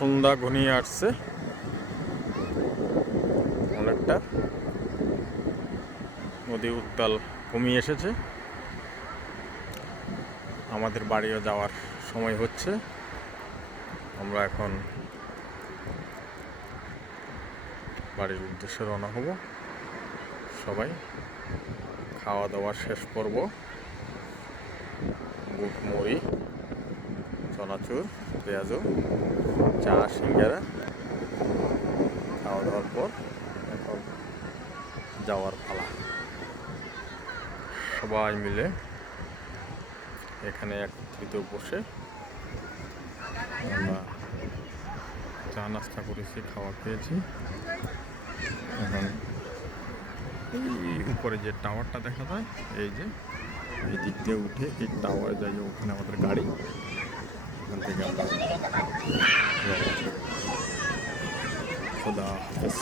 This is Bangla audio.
সন্ধ্যা ঘনিয়ে আসছে অনেকটা, নদী উত্তাল কমিয়ে এসেছে। আমাদের বাড়িও যাওয়ার সময় হচ্ছে। আমরা এখন বাড়ির উদ্দেশ্যে রওনা হব। সবাই খাওয়া দাওয়া শেষ করব। বুট মুড়ি, চনাচুর, পেঁয়াজু, চা, সিঙ্গারা খাওয়া দাওয়ার পর এখন যাওয়ার পালা। সবাই মিলে এখানে একত্রিত বসে আমরা চা নাস্তা করেছি, খাওয়া খেয়েছি। এখন এই উপরে যে টাওয়ারটা দেখা যায়, এই যে এই দিক দিয়ে উঠে এই টাওয়ারে যাই, ওখানে আমাদের গাড়ি, ওখান থেকে আমরা খোদা হাফেজ।